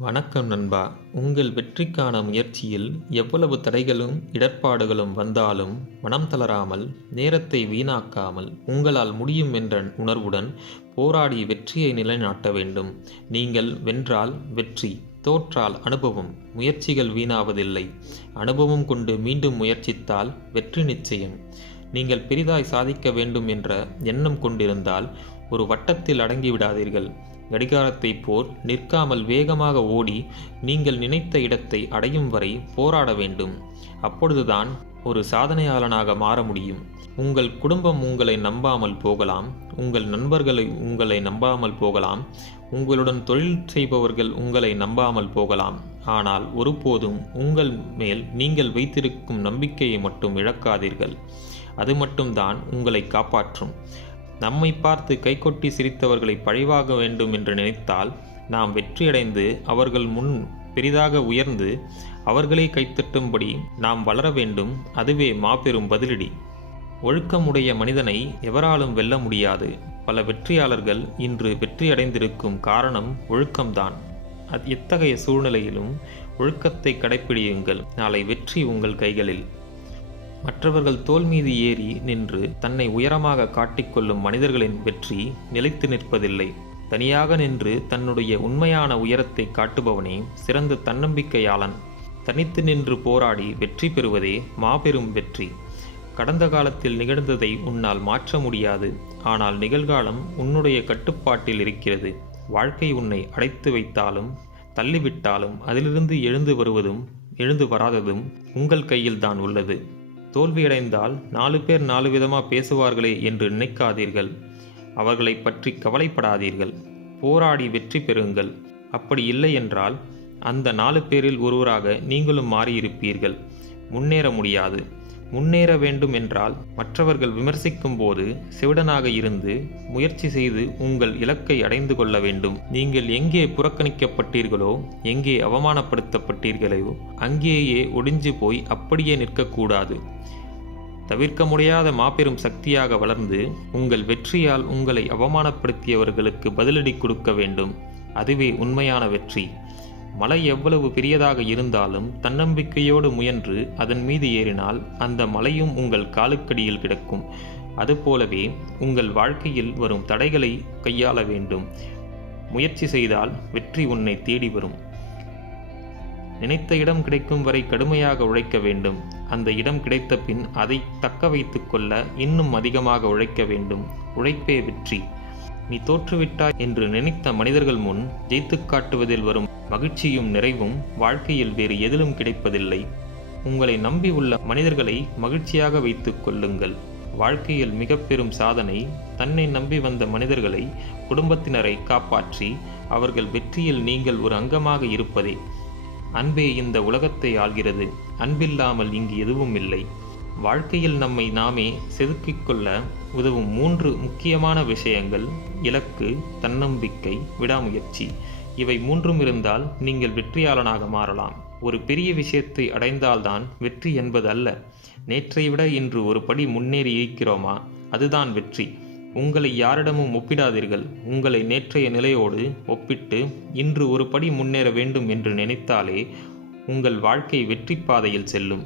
வணக்கம் நண்பா. உங்கள் வெற்றிக்கான முயற்சியில் எவ்வளவு தடைகளும் இடர்பாடுகளும் வந்தாலும் மனம் தளராமல், நேரத்தை வீணாக்காமல், உங்களால் முடியும் என்ற உணர்வுடன் போராடி வெற்றியை நிலைநாட்ட வேண்டும். நீங்கள் வென்றால் வெற்றி, தோற்றால் அனுபவம். முயற்சிகள் வீணாவதில்லை. அனுபவம் கொண்டு மீண்டும் முயற்சித்தால் வெற்றி நிச்சயம். நீங்கள் பெரிதாய் சாதிக்க வேண்டும் என்ற எண்ணம் கொண்டிருந்தால் ஒரு வட்டத்தில் அடங்கிவிடாதீர்கள். கடிகாரத்தை போல் நிற்காமல் வேகமாக ஓடி நீங்கள் நினைத்த இடத்தை அடையும் வரை போராட வேண்டும். அப்பொழுதுதான் ஒரு சாதனையாளனாக மாற முடியும். உங்கள் குடும்பம் உங்களை நம்பாமல் போகலாம், உங்கள் நண்பர்களை உங்களை நம்பாமல் போகலாம், உங்களுடன் தொழில் செய்பவர்கள் உங்களை நம்பாமல் போகலாம். ஆனால் ஒருபோதும் உங்கள் மேல் நீங்கள் வைத்திருக்கும் நம்பிக்கையை மட்டும் இழக்காதீர்கள். அது மட்டும்தான் உங்களை காப்பாற்றும். நம்மை பார்த்து கைகொட்டி சிரித்தவர்களை பழிவாக வேண்டும் என்று நினைத்தால் நாம் வெற்றியடைந்து அவர்கள் முன் பெரிதாக உயர்ந்து அவர்களே கைத்தட்டும்படி நாம் வளர வேண்டும். அதுவே மாபெரும் பதிலடி. ஒழுக்கமுடைய மனிதனை எவராலும் வெல்ல முடியாது. பல வெற்றியாளர்கள் இன்று வெற்றியடைந்திருக்கும் காரணம் ஒழுக்கம்தான். எத்தகைய சூழ்நிலையிலும் ஒழுக்கத்தை கடைப்பிடியுங்கள். நாளை வெற்றி உங்கள் கைகளில். மற்றவர்கள் தோள் மீது ஏறி நின்று தன்னை உயரமாக காட்டிக்கொள்ளும் மனிதர்களின் வெற்றி நிலைத்து நிற்பதில்லை. தனியாக நின்று தன்னுடைய உண்மையான உயரத்தை காட்டுபவனே சிறந்த தன்னம்பிக்கையாளன். தனித்து நின்று போராடி வெற்றி பெறுவதே மாபெரும் வெற்றி. கடந்த காலத்தில் நிகழ்ந்ததை உன்னால் மாற்ற முடியாது. ஆனால் நிகழ்காலம் உன்னுடைய கட்டுப்பாட்டில் இருக்கிறது. வாழ்க்கை உன்னை அடைத்து வைத்தாலும் தள்ளிவிட்டாலும் அதிலிருந்து எழுந்து வருவதும் எழுந்து வராததும் உங்கள் கையில்தான் உள்ளது. தோல்வியடைந்தால் 4 பேர் 4 விதமாக பேசுவார்களே என்று நினைக்காதீர்கள். அவர்களை பற்றி கவலைப்படாதீர்கள். போராடி வெற்றி பெறுங்கள். அப்படி இல்லை என்றால் அந்த 4 பேரில் ஒருவராக நீங்களும் மாறியிருப்பீர்கள். முன்னேற முடியாது. முன்னேற வேண்டும் என்றால் மற்றவர்கள் விமர்சிக்கும் போது செவிடனாக இருந்து முயற்சி செய்து உங்கள் இலக்கை அடைந்து கொள்ள வேண்டும். நீங்கள் எங்கே புறக்கணிக்கப்பட்டீர்களோ, எங்கே அவமானப்படுத்தப்பட்டீர்களோ அங்கேயே ஒடிஞ்சு போய் அப்படியே நிற்கக்கூடாது. தவிர்க்க முடியாத மாபெரும் சக்தியாக வளர்ந்து உங்கள் வெற்றியால் உங்களை அவமானப்படுத்தியவர்களுக்கு பதிலடி கொடுக்க வேண்டும். அதுவே உண்மையான வெற்றி. மலை எவ்வளவு பெரியதாக இருந்தாலும் தன்னம்பிக்கையோடு முயன்று அதன் மீது ஏறினால் அந்த மலையும் உங்கள் காலுக்கடியில் கிடக்கும். அதுபோலவே உங்கள் வாழ்க்கையில் வரும் தடைகளை கையாள வேண்டும். முயற்சி செய்தால் வெற்றி உன்னை தேடி வரும். நினைத்த இடம் கிடைக்கும் வரை கடுமையாக உழைக்க வேண்டும். அந்த இடம் கிடைத்த பின் அதை தக்க வைத்து கொள்ள இன்னும் அதிகமாக உழைக்க வேண்டும். உழைப்பே வெற்றி. நீ தோற்றுவிட்டாய் என்று நினைத்த மனிதர்கள் முன் ஜெயித்து காட்டுவதில் வரும் மகிழ்ச்சியும் நிறைவும் வாழ்க்கையில் வேறு எதிலும் கிடைப்பதில்லை. உங்களை நம்பி உள்ள மனிதர்களை மகிழ்ச்சியாக வைத்துக் கொள்ளுங்கள். வாழ்க்கையில் மிக பெரும் சாதனை தன்னை நம்பி வந்த மனிதர்களை, குடும்பத்தினரை காப்பாற்றி அவர்கள் வெற்றியில் நீங்கள் ஒரு அங்கமாக இருப்பதே. அன்பே இந்த உலகத்தை ஆள்கிறது. அன்பில்லாமல் இங்கு எதுவும் இல்லை. வாழ்க்கையில் நம்மை நாமே செதுக்கிக் கொள்ள உதவும் 3 முக்கியமான விஷயங்கள்: இலக்கு, தன்னம்பிக்கை, விடாமுயற்சி. இவை 3ம் இருந்தால் நீங்கள் வெற்றியாளனாக மாறலாம். ஒரு பெரிய விஷயத்தை அடைந்தால்தான் வெற்றி என்பது அல்ல. நேற்றை விட இன்று ஒரு படி முன்னேறி இருக்கிறோமா, அதுதான் வெற்றி. உங்களை யாரிடமும் ஒப்பிடாதீர்கள். உங்களை நேற்றைய நிலையோடு ஒப்பிட்டு இன்று ஒரு படி முன்னேற வேண்டும் என்று நினைத்தாலே உங்கள் வாழ்க்கை வெற்றி பாதையில் செல்லும்.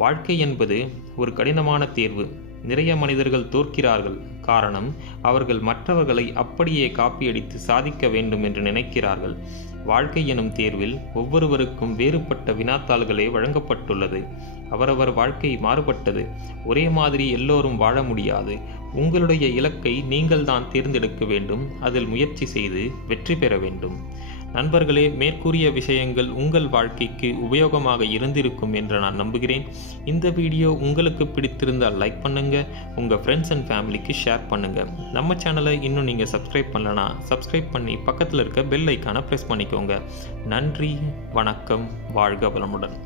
வாழ்க்கை என்பது ஒரு கடினமான தேர்வு. நிறைய மனிதர்கள் தோற்கிறார்கள். காரணம், அவர்கள் மற்றவர்களை அப்படியே காப்பியடித்து சாதிக்க வேண்டும் என்று நினைக்கிறார்கள். வாழ்க்கை எனும் தேர்வில் ஒவ்வொருவருக்கும் வேறுபட்ட வினாத்தாள்களே வழங்கப்பட்டுள்ளது. அவரவர் வாழ்க்கை மாறுபட்டது. ஒரே மாதிரி எல்லோரும் வாழ முடியாது. உங்களுடைய இலக்கை நீங்கள் தான் தேர்ந்தெடுக்க வேண்டும். அதில் முயற்சி செய்து வெற்றி பெற வேண்டும். நண்பர்களே, மேற்கூறிய விஷயங்கள் உங்கள் வாழ்க்கைக்கு உபயோகமாக இருந்திருக்கும் என்று நான் நம்புகிறேன். இந்த வீடியோ உங்களுக்கு பிடித்திருந்தால் லைக் பண்ணுங்கள். உங்கள் ஃப்ரெண்ட்ஸ் அண்ட் ஃபேமிலிக்கு ஷேர் பண்ணுங்கள். நம்ம சேனலை இன்னும் நீங்கள் சப்ஸ்கிரைப் பண்ணலனா சப்ஸ்கிரைப் பண்ணி பக்கத்தில் இருக்க பெல் ஐக்கானை ப்ரெஸ் பண்ணிக்கோங்க. நன்றி, வணக்கம், வாழ்க வளமுடன்.